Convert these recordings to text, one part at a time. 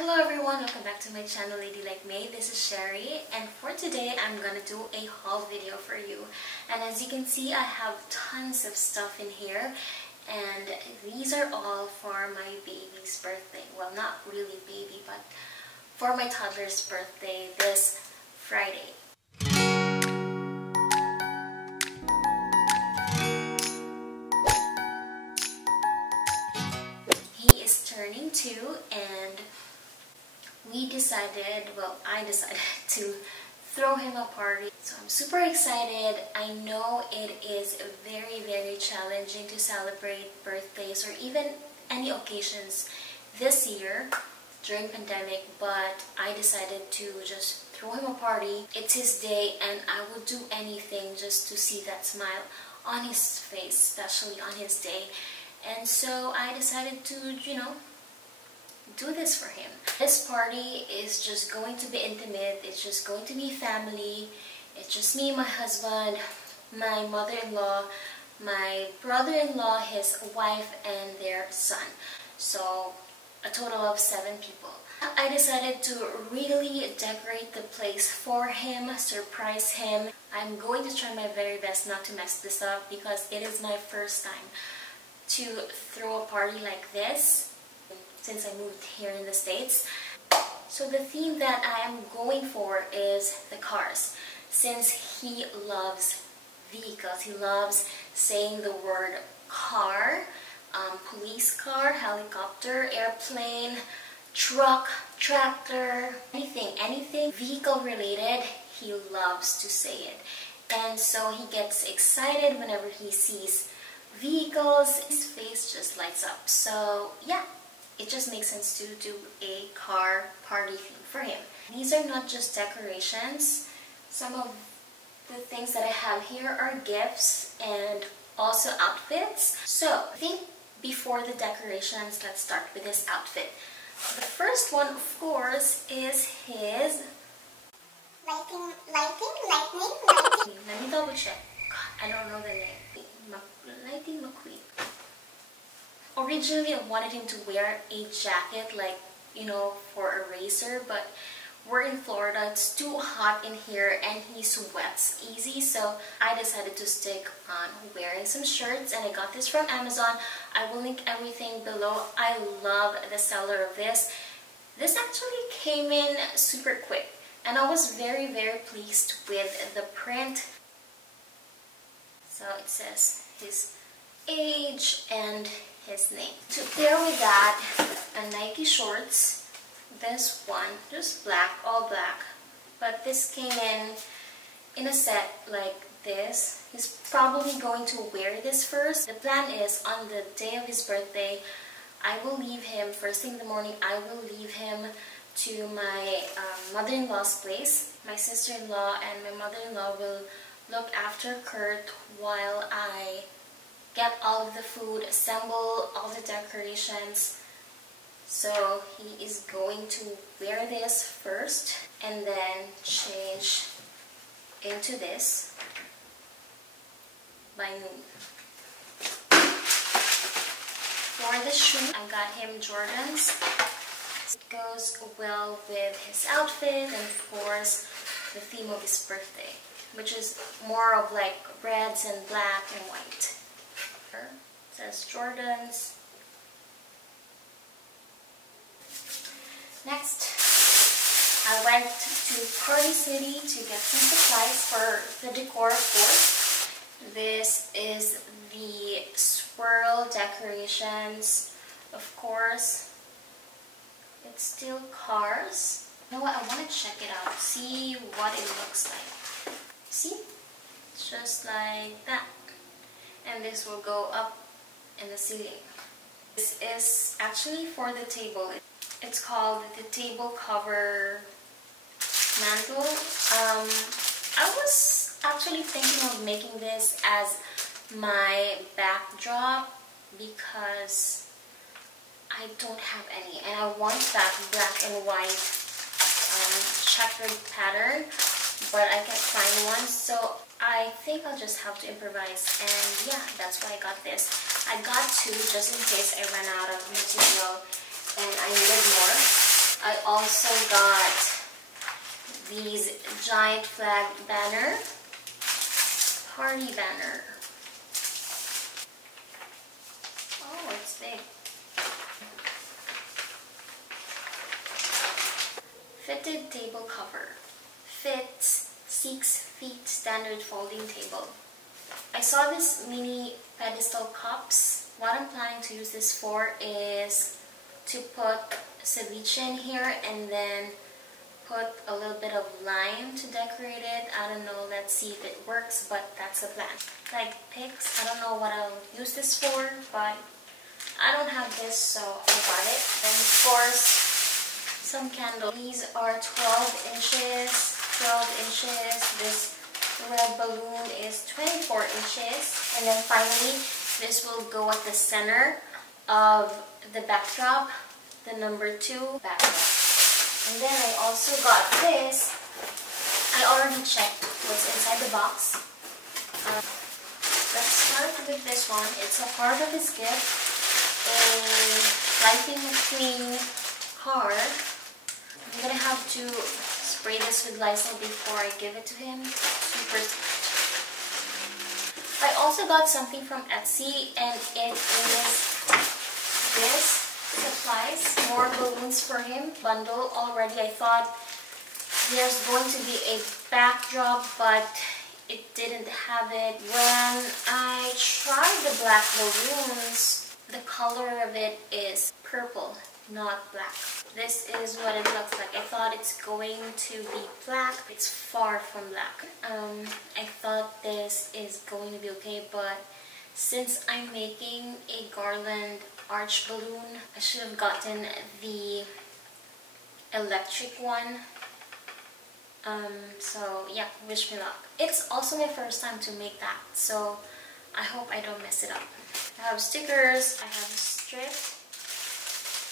Hello everyone, welcome back to my channel Lady Like May. This is Sherry, and for today I'm gonna do a haul video for you. And as you can see, I have tons of stuff in here, and these are all for my baby's birthday. Well, not really baby, but for my toddler's birthday this Friday. He is turning 2, and I decided to throw him a party. So I'm super excited. I know it is very challenging to celebrate birthdays or even any occasions this year during pandemic, but I decided to just throw him a party. It's his day and I would do anything just to see that smile on his face, especially on his day. And so I decided to, do this for him. This party is just going to be intimate. It's just going to be family. It's just me, my husband, my mother-in-law, my brother-in-law, his wife, and their son. So a total of 7 people. I decided to really decorate the place for him, surprise him. I'm going to try my very best not to mess this up because it is my first time to throw a party like this since I moved here in the States. So the theme that I am going for is the cars, since he loves vehicles. He loves saying the word car, police car, helicopter, airplane, truck, tractor, anything vehicle related, he loves to say it. And so he gets excited whenever he sees vehicles. His face just lights up. So yeah, it just makes sense to do a car party theme for him. These are not just decorations. Some of the things that I have here are gifts and also outfits. So I think before the decorations, let's start with his outfit. The first one, of course, is his lightning. Let me double check. God, I don't know the name. Lightning McQueen. Originally, I wanted him to wear a jacket, like, for a racer, but we're in Florida, it's too hot in here, and he sweats easy, so I decided to stick on wearing some shirts, and I got this from Amazon. I will link everything below. I love the seller of this. This actually came in super quick, and I was very pleased with the print. So it says his age and his name. To pair with that, a Nike shorts. This one, just black, all black. But this came in a set like this. He's probably going to wear this first. The plan is on the day of his birthday, I will leave him, first thing in the morning, I will leave him to my mother-in-law's place. My sister-in-law and my mother-in-law will look after Kurt while I get all of the food, assemble all the decorations. So he is going to wear this first and then change into this by noon. For the shoe, I got him Jordans. It goes well with his outfit and of course the theme of his birthday, which is more of like reds and black and white. It says Jordans. Next, I went to Party City to get some supplies for the decor, of course. This is the swirl decorations, of course. It's still cars. You know what? I want to check it out, see what it looks like. See? It's just like that. And this will go up in the ceiling. This is actually for the table. It's called the table cover mantle. I was actually thinking of making this as my backdrop because I don't have any, and I want that black and white checkered pattern, but I can't find one, so I think I'll just have to improvise, and yeah, that's why I got this. I got 2 just in case I ran out of material and I needed more. I also got these giant flag banner, party banner. Oh, it's big. Fitted table cover. Fits 6 feet standard folding table. I saw this mini pedestal cups. What I'm planning to use this for is to put ceviche in here and then put a little bit of lime to decorate it. I don't know, let's see if it works, but that's the plan. Like pics, I don't know what I'll use this for, but I don't have this, so I got it. And of course, some candles. These are 12 inches. This red balloon is 24 inches. And then finally, this will go at the center of the backdrop, the number 2 backdrop. And then I also got this. I already checked what's inside the box. Let's start with this one. It's a part of his gift, a Lightning McQueen card. I'm gonna have to spray this with Lysol before I give it to him. Super. I also got something from Etsy, and it is this. Supplies, more balloons for him, bundle already. I thought there's going to be a backdrop, but it didn't have it. When I tried the black balloons, the color of it is purple, not black. This is what it looks like. I thought it's going to be black. It's far from black. I thought this is going to be okay, but since I'm making a garland arch balloon, I should have gotten the electric one. So yeah, wish me luck. It's also my first time to make that, so I hope I don't mess it up. I have stickers, I have a strip,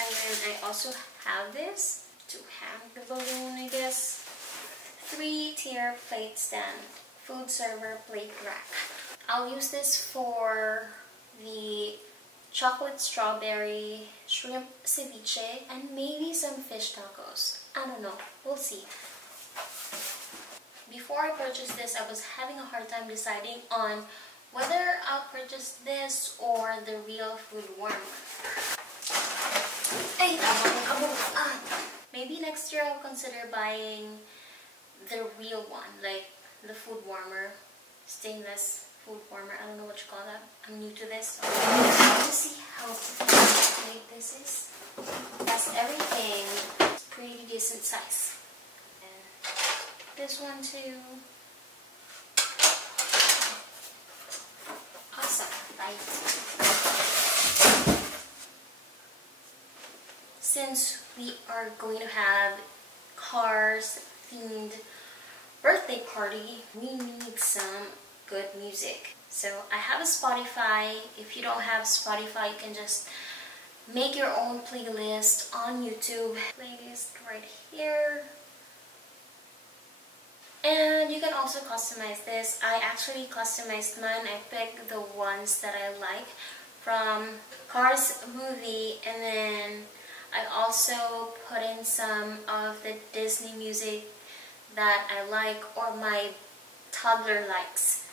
and then I also have this to hang the balloon, I guess. 3-tier plate stand, food server plate rack. I'll use this for the chocolate strawberry shrimp ceviche and maybe some fish tacos. I don't know, we'll see. Before I purchased this, I was having a hard time deciding on whether I'll purchase this or the real food warmer. Hey, maybe next year I'll consider buying the real one, like the food warmer, stainless food warmer. I don't know what you call that. I'm new to this. Let's see how big this is. That's everything. It's pretty decent size. And this one too. Awesome, right? Since we are going to have Cars themed birthday party, we need some good music. So I have a Spotify. If you don't have Spotify, you can just make your own playlist on YouTube. Playlist right here. And you can also customize this. I actually customized mine. I picked the ones that I like from Cars movie, and then I also put in some of the Disney music that I like or my toddler likes.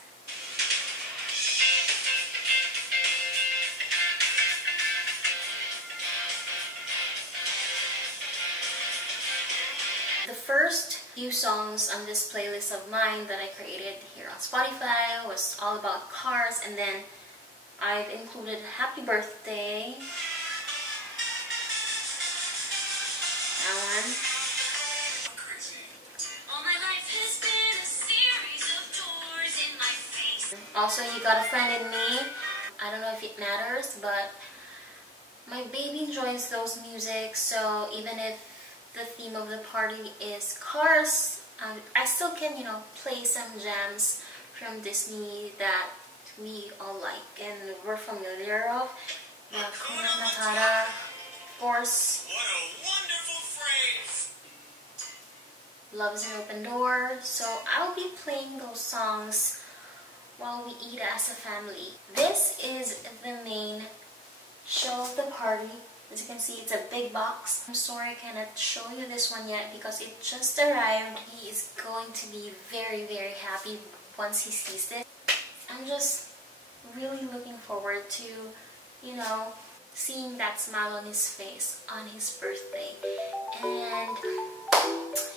The first few songs on this playlist of mine that I created here on Spotify was all about cars, and then I've included Happy Birthday. That one. Also, You Got a Friend in Me. I don't know if it matters, but my baby enjoys those music, so even if the theme of the party is cars, I still can, you know, play some jams from Disney that we all like and we're familiar of. Hakuna Matata, of course. What a wonderful phrase! Love is an Open Door. So I'll be playing those songs while we eat as a family. This is the main show of the party. As you can see, it's a big box. I'm sorry I cannot show you this one yet because it just arrived. He is going to be very, very happy once he sees this. I'm just really looking forward to, you know, seeing that smile on his face on his birthday. And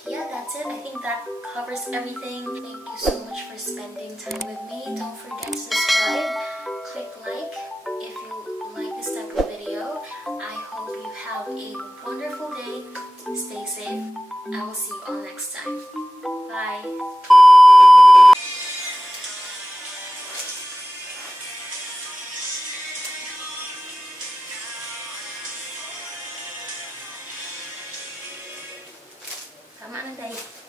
yeah, that's it. I think that covers everything. Thank you so much for spending time with me. Don't forget to subscribe, click like if you like this type of video. I hope you have a wonderful day. Stay safe. I will see you all next time. Bye. Tama na, Day.